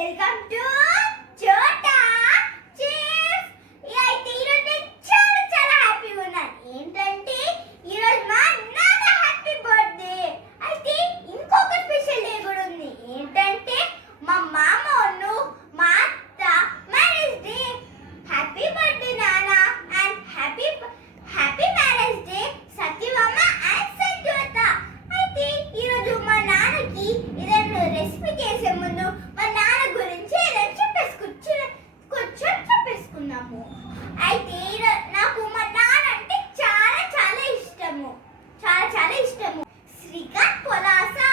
Welcome to చోటా chief. అయితే ఈరోజు నేను చాలా చాలా హ్యాపీగా ఉన్నాను. ఏంటంటే ఈరోజు మా నాన్న హ్యాపీ బర్త్డే. అయితే ఇంకొక స్పెషల్ డే కూడా ఉంది. ఏంటంటే మా మామ మా అత్త మ్యారేజ్ డే. హ్యాపీ బర్త్డే నాన్న అండ్ హ్యాపీ మ్యారేజ్ డే సత్యమామ అండ్ సత్యవత. అయితే ఈరోజు మా నాన్నకి ఏదైనా రెసిపీ చేసే ముందు మా నాన్న గురించి ఏదైనా చెప్పేసుకుందాము. అయితే నాకు మా నాన్న అంటే చాలా చాలా ఇష్టము, శ్రీకాంత్ పొలాసా.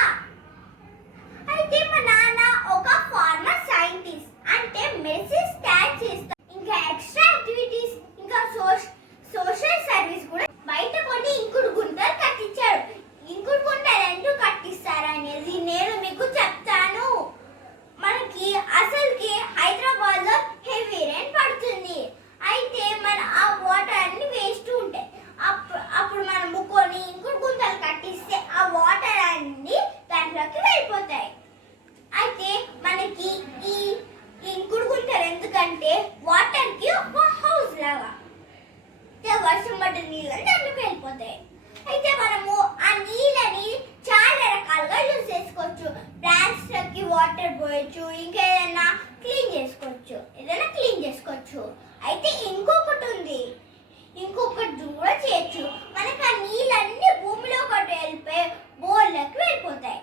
అయితే మా నాన్న ఒక ఫార్మర్ సైంటిస్ట్, అంటే మెడిసిన్ స్టార్ట్ చేస్తాం. ఇంకా ఎక్స్ట్రా యాక్టివిటీస్, ఇంకా సోషల్ సర్వీస్ కూడా. బయట కొన్ని ఇంకుడు గుంటలు కట్టించారు. ఇంకుడు గుంటలు ఎందుకు కట్టిస్తారు అనేది నేను మీకు చెప్తాను. మనకి అసలుకి హైదరాబాద్ లో హెవీ రైన్ పడుతుంది. అయితే మన ఆ వాటర్ అన్ని వేస్ట్ ఉంటాయి. అప్పుడు మనము కొన్ని ఇంకుడు గుంటలు కట్టిస్తే ఆ వాటర్ అన్ని దాంట్లోకి వెళ్ళిపోతాయి. అయితే మనకి ఈ ఇంకుడు గుంటలు ఎందుకంటే వాటర్ కి ఒక హౌస్ లాగా, వర్షం పడ్డ నీళ్ళని దాంట్లోకి వెళ్ళిపోతాయి. అయితే మనము ఆ నీళ్ళని చాలా రకాలుగా యూజ్ చేసుకోవచ్చు. ప్లాంట్స్ లకి వాటర్ పోయొచ్చు, ఇంకా ఏదైనా క్లీన్ చేసుకోవచ్చు. అయితే ఇంకొకటి ఉంది, ఇంకొకటి కూడా చేయొచ్చు. మనకి ఆ నీళ్ళన్నీ భూమిలో ఒకటి వెళ్ళిపోయి బోర్లోకి వెళ్ళిపోతాయి.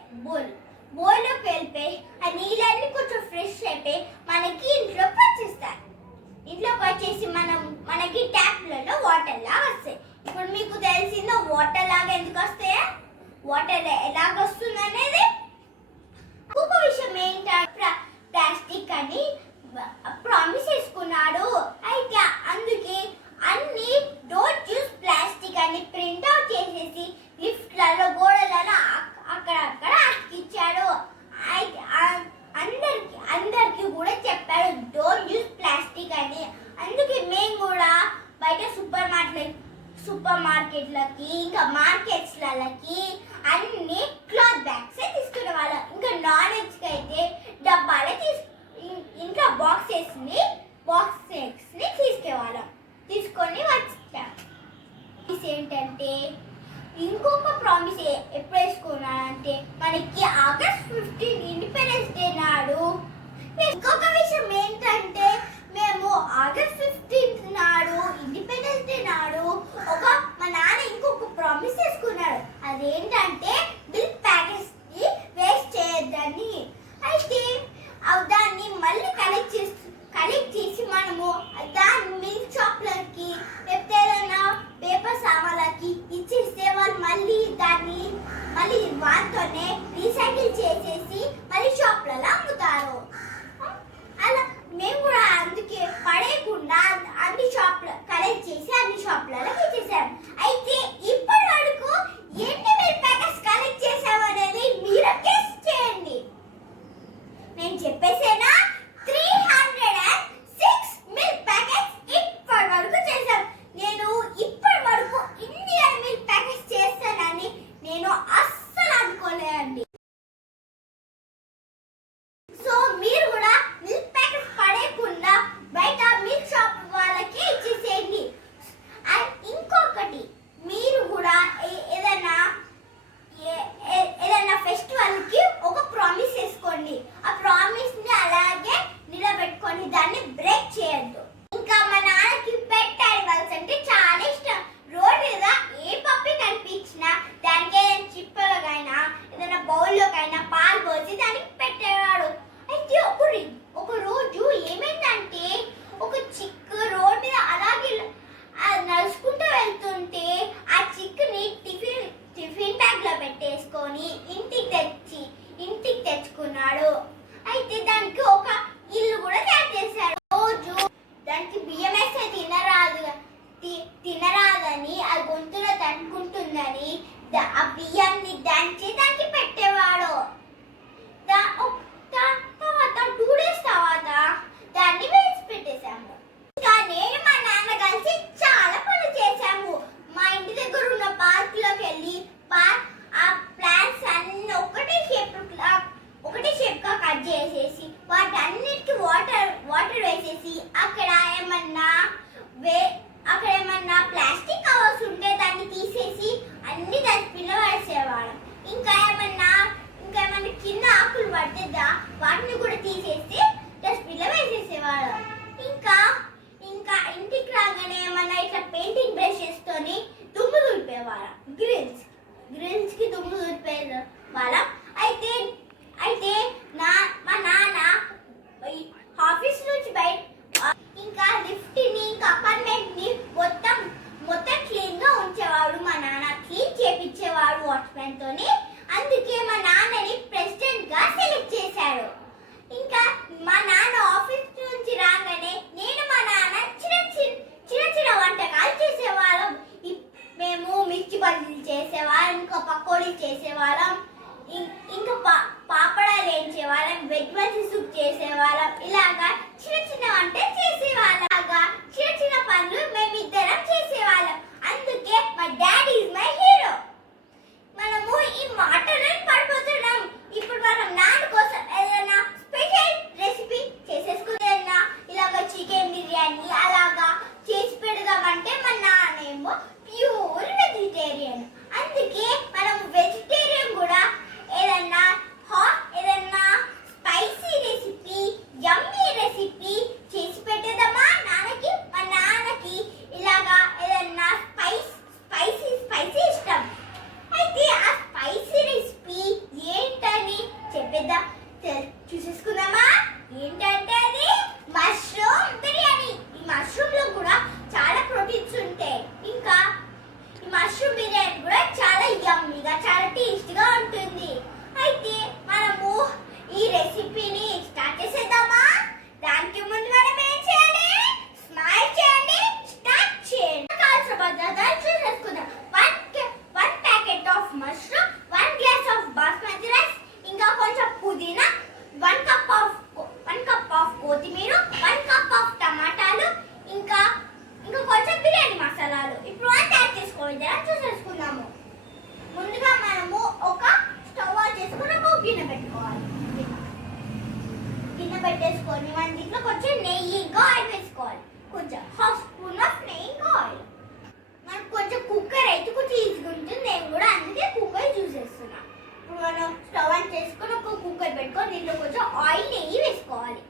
బోర్లోకి వెళ్ళిపోయి ఆ నీళ్ళన్నీ కొంచెం ఫ్రెష్ అయిపోయి మనకి ఇంట్లోకి వచ్చేస్తాయి. ఇంట్లోకి వచ్చేసి మనకి ట్యాప్లలో వాటర్ లాగా వస్తాయి. ఇప్పుడు మీకు తెలిసిందో వాటర్ లాగా ఎందుకు వస్తాయా, వాటర్ ఎలాగ వస్తుంది అనేది. ఇంకొక విషయం ఏంటంటే ప్లాస్టిక్ అని ప్రామిస్ చేసుకున్నాడు. అయితే అందుకే అన్ని డోంట్ యూస్ ప్లాస్టిక్ అని ప్రింట్ అవుట్ చేసేసి లిఫ్ట్లలో గోడలలో అక్కడక్కడ అతికిచ్చాడు. అయితే అందరికి కూడా చెప్పాడు డోంట్ యూస్ ప్లాస్టిక్ అని. అందుకే మేము కూడా బయట సూపర్ మార్కెట్లకి ఇంకా మార్కెట్స్లకి అన్ని క్లాత్ బ్యాగ్స్ తీసుకునే వాళ్ళం. ఇంకా నాన్ వెజ్కి అయితే డబ్బాలే ఇంకా బాక్సెస్ ని తీసుకొని వచ్చాం. ఏంటంటే ఇంకొక ప్రామిస్ ఎప్పుడు వేసుకున్నానంటే మనకి ఆగస్ట్ 15 ఇండిపెండెన్స్ డే నాడు. ఇంకొక విషయం ఏంటంటే మేము ఆగస్ట్ 15 నాడు ఇండిపెండెన్స్ డే నాడు మా నాన్న ఇంకొక ప్రామిస్ చేసుకున్నాడు. అదేంటంటే మిల్క్ ప్యాకెట్స్ ని వేస్ట్ చేయొద్దని. అయితే దాన్ని మళ్ళీ కలెక్ట్ చేసి మనము దాన్ని మిల్క్ షాప్లకి లేకపోతే ఏదైనా పేపర్ సామాన్లకి ఇచ్చేస్తే వాళ్ళు మళ్ళీ వాటితోనే రీసైకిల్ చేసేసి మళ్ళీ షాప్లలో అమ్ముతారు. అలా మేము కూడా అందుకే పడేయకుండా అన్ని షాప్లు కలెక్ట్ చేసి అన్ని షాప్లలో ఇచ్చేసాం. అయితే ఇప్పటి వరకు ఎన్ని మిల్క్ ప్యాకెట్స్ కలెక్ట్ పెట్టేసుకొని మన దీంట్లో కొంచెం నెయ్యి ఇంకా ఆయిల్ వేసుకోవాలి. కొంచెం హాఫ్ స్పూన్ ఆఫ్ నెయ్యి ఇంకా ఆయిల్. మనకు కొంచెం కుక్కర్ అయితే కొంచెం ఈజీగా ఉంటుంది. నేను కూడా అందుకే కుక్కర్ యూజ్ చేస్తున్నాను. ఇప్పుడు మనం స్టవ్ ఆన్ చేసుకొని ఒక కుక్కర్ పెట్టుకొని దీంట్లో కొంచెం ఆయిల్ నెయ్యి వేసుకోవాలి.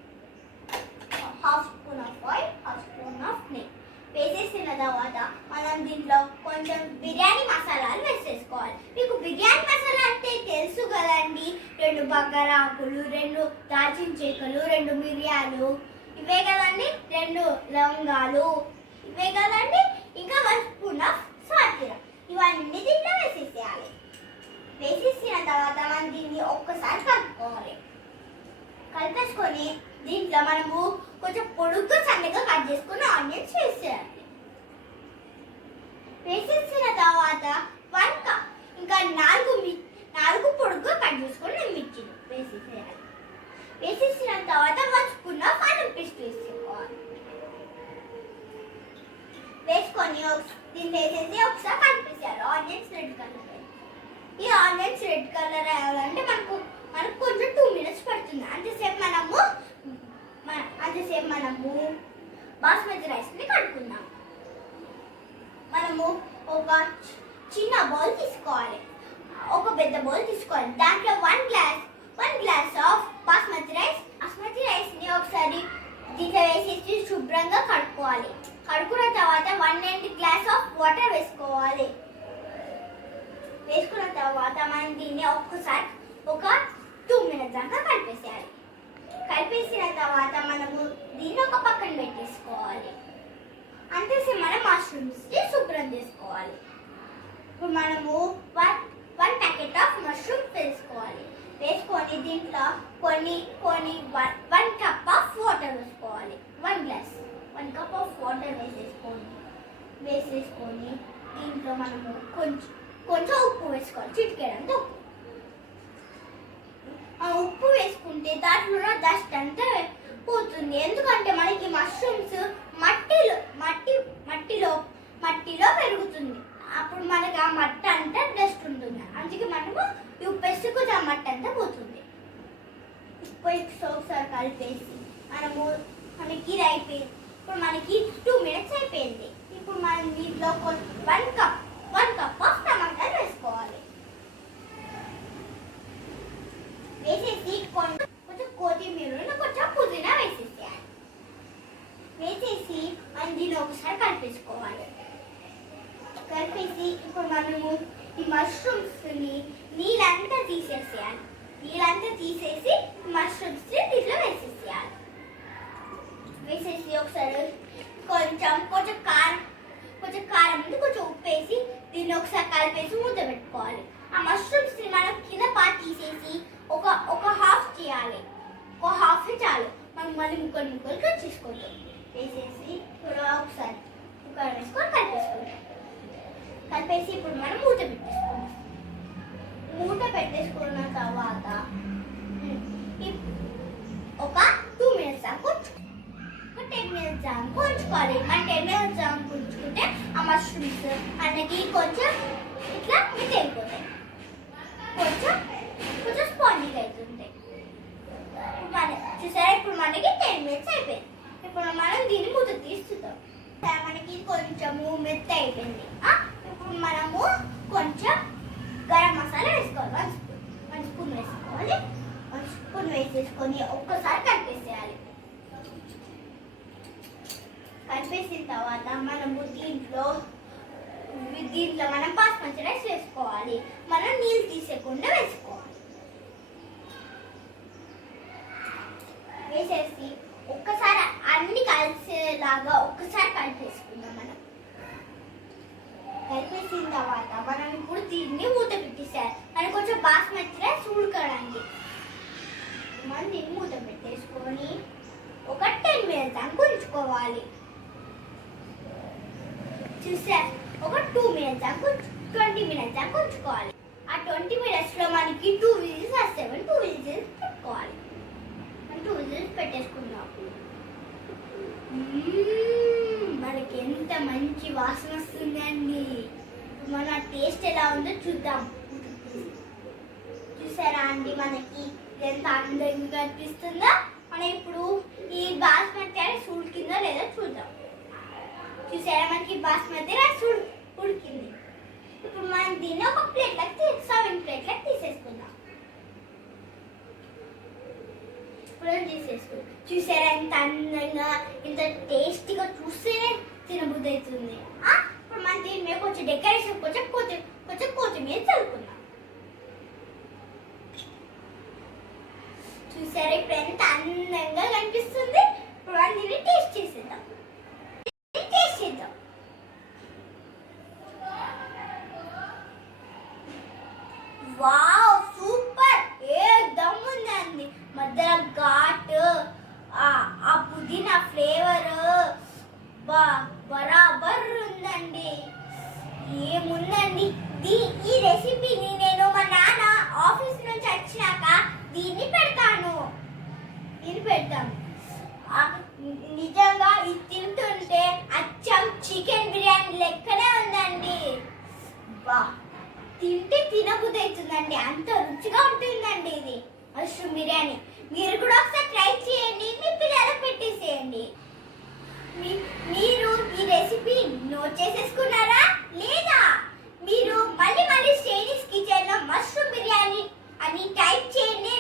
Half spoon of oil, half spoon of నెయ్యి వేసేసిన తర్వాత మనం దీంట్లో కొంచెం బిర్యానీ మసాలాలు వేసేసుకోవాలి. మీకు బిర్యానీ మసాలా అంటే తెలుసు కదండి. 2 బగారాకులు, 2 దాల్చిన చెక్కలు, 2 మిరియాలు, ఇవే కదండి. 2 లవంగాలు, ఇవే కదండి. ఇంకా 1 స్పూన్ ఆఫ్ సాజీర. ఇవన్నీ దీంట్లో వేసేసేయాలి. వేసేసిన తర్వాత మనం దీన్ని ఒక్కసారి కలుపుకోవాలి. కలిపేసుకొని దీంట్లో మనము కొంచెం పొడుగ్గా సన్నగా కట్ చేసుకుని ఆనియన్స్ వేసేయాలి. వేసేసిన తర్వాత 1 కప్ ఇంకా 4 పొడుగ్గా కట్ చేసుకుని మిర్చిలు వేసేసేయాలి. వేసేసిన తర్వాత 1 స్పూన్ ఆఫ్ అల్లం పేస్ట్ వేసుకోవాలి. వేసుకొని దీన్ని వేసేసి ఒకసారి కలిపేసేయాలి. Onions red colour. ఈ ఆనియన్స్ రెడ్ కలర్ అవ్వాలంటే మనకు కొంచెం 2 మినిట్స్ పడుతుంది. అంతసేపు మనము బాస్మతి రైస్ని కడుక్కుందాం. మనము ఒక చిన్న బౌల్ తీసుకోవాలి, ఒక పెద్ద బౌల్ తీసుకోవాలి. దాంట్లో 1 గ్లాస్ ఆఫ్ బాస్మతి రైస్ని ఒకసారి దీంట్లో వేసేసి శుభ్రంగా కడుక్కోవాలి. కడుక్కున్న తర్వాత 1 గ్లాస్ ఆఫ్ వాటర్ వేసుకోవాలి. వేసుకున్న తర్వాత మనం దీన్ని ఒక్కసారి ఒక 2 మినిట్స్ దాకా కలిపేసేయాలి. కలిపేసిన తర్వాత మనము దీన్ని ఒక పక్కన పెట్టేసుకోవాలి. అంతేసేపు మనం మష్రూమ్స్ శుభ్రం చేసుకోవాలి. ఇప్పుడు మనము 1 ప్యాకెట్ ఆఫ్ మష్రూమ్స్ వేసుకోవాలి. వేసుకొని దీంట్లో కొన్ని 1 కప్ ఆఫ్ వాటర్ వేసుకోవాలి. 1 కప్ ఆఫ్ వాటర్ వేసేసుకొని దీంట్లో మనము కొంచెం ఉప్పు వేసుకోవాలి. చిటికెడంత ఉప్పు. ఆ ఉప్పు వేసుకుంటే దాంట్లో డస్ట్ అంతా పోతుంది. ఎందుకంటే మనకి మష్రూమ్స్ మట్టిలో పెరుగుతుంది. అప్పుడు మనకి ఆ మట్టి అంతా డస్ట్ ఉంటుంది. అందుకే మనము ఈ ఉప్పు వేస్తే కొంచెం ఆ మట్టి అంతా పోతుంది. ఉప్పు ఒకసారి కలిపేసి మనకి ఇది అయిపోయింది. ఇప్పుడు మనకి 2 మినిట్స్ అయిపోయింది. ఇప్పుడు మనం దీంట్లో 1 కప్ ఆఫ్ టమాటాలు వేసుకోవాలి. వేసేసి కొంచెం కొత్తిమీర, కొంచెం పుదీనా వేసేసేయాలి. వేసేసి మనం దీన్ని ఒకసారి కలిపేసుకోవాలి. కలిపేసి ఇప్పుడు మనము ఈ మష్రూమ్స్ని నీళ్ళంతా తీసేసేయాలి. నీళ్ళంతా తీసేసి మష్రూమ్స్ని దీంట్లో వేసేసేయాలి. వేసేసి ఒకసారి కొంచెం కారం కొంచెం ఉప్పు వేసి దీన్ని ఒకసారి కలిపేసి మూత పెట్టుకోవాలి. ఆ మష్రూమ్స్ ని మనం కింద పార్ట్ తీసేసి ఒక హాఫ్ చేయాలి. ఒక హాఫ్ చాలు. మనం మళ్ళీ ముక్కలు కట్ చేసుకుంటాం. వేసేసి ఒకసారి కుక్కర్ వేసుకొని కలిపేసుకుంటాం. కలిపేసి ఇప్పుడు మనం మూత పెట్టేసుకుంటాం. మూత పెట్టేసుకున్న తర్వాత ఒక 2 మినిట్స్ దాకా 10 మినిట్స్ దాకా ఉంచుకోవాలి. మన 10 మినిట్స్ దాకా ఉంచుకుంటే ఆ మష్రూమ్స్ మనకి కొంచెం ఇట్లా మిక్స్ అయిపోతాయి. కొంచెం స్పాంజీగా అవుతుంటాయి. చూసారా, ఇప్పుడు మనకి 10 మినిట్స్ అయిపోయింది. ఇప్పుడు మనం దీన్ని మూత తీస్తున్నాం. మనకి కొంచెము మెత్త అయిపోయింది. ఇప్పుడు మనము కొంచెం గరం మసాలా వేసుకోవాలి. 1 స్పూన్ వేసుకోవాలి. 1 స్పూన్ వేసేసుకొని ఒక్కసారి కలిపేసేయాలి. కలిపేసిన తర్వాత మనము దీంట్లో మనం బాస్మతి రైస్ వేసుకోవాలి. మనం నీళ్ళు తీసేయకుండా వేసుకోవాలి. వేసేసి ఒక్కసారి అన్ని కలిసేలాగా ఒక్కసారి కలిపేసుకుందాం. మనం కలిపేసిన తర్వాత మనం ఇప్పుడు దీన్ని మూత పెట్టేసారు. మనం కొంచెం బాస్మతి రైస్ ఉడకడానికి మనం దీన్ని మూత పెట్టేసుకొని ఒక 10 మినిట్స్ దాకా ఉంచుకోవాలి. చూసారు, ఒక 2 మినిట్స్ దాకా 20 మినిట్స్ దాకా ఉంచుకోవాలి. ఆ 20 మినిట్స్ లో మనకి 2 విజిల్స్ వస్తాయి. 2 విజిల్స్ పెట్టుకోవాలి. 2 విజిల్స్ పెట్టేసుకున్నాం. మనకి ఎంత మంచి వాసన వస్తుందండి. మన టేస్ట్ ఎలా ఉందో చూద్దాం. చూసారా అండి, మనకి ఎంత అందంగా కనిపిస్తుందో. మనం ఇప్పుడు ఈ బాస్మతి రైస్ ఉడికిందో లేదో చూద్దాం. చూసారా మనకి బాస్మతి రైస్ ఉడికింది. ఇప్పుడు మనం దీన్ని ఒక ప్లేట్లోకి సర్వింగ్ ప్లేట్లోకి తీసేసుకుందాం. ఇప్పుడు తీసేసుకుందాం. చూసారా ఎంత అందంగా ఎంత టేస్టీగా చూస్తేనే తినబుద్ధి అవుతుంది. ఇప్పుడు మనం దీని మీద కొంచెం డెకరేషన్ కొంచెం కొత్తిమీర చల్లుకుందాం. చూసారా ఇప్పుడు ఎంత అందంగా కనిపిస్తుంది. ఇప్పుడు మనం దీన్ని టేస్ట్ చేసేద్దాం. వావ్ సూపర్ ఏకదమ్ ఉందండి. మధ్యలో ఘాట్ ఆ పుదీనా ఫ్లేవర్ బరాబర్ ఉందండి. ఏముందండి ఈ రెసిపీని నేను మా నాన్న ఆఫీస్ నుంచి వచ్చినాక దీన్ని పెడతాను. నిజంగా ఇది తింటుంటే అచ్చం చికెన్ బిర్యానీ లెక్కనే ఉందండి. బా తింటే తినబుద్ధి అవుతుందండి. అంత రుచిగా ఉంటుందండి ఇది మష్రూమ్ బిర్యానీ. మీరు కూడా ఒకసారి ట్రై చేయండి. మీ పిల్లలకు పెట్టేసేయండి. మీరు ఈ రెసిపీ నోట్ చేసేసుకున్నారా లేదా? మీరు మళ్ళీ శ్రేణిస్ కిచెన్ లో మష్రూమ్ బిర్యానీ అని టైప్ చేయండి.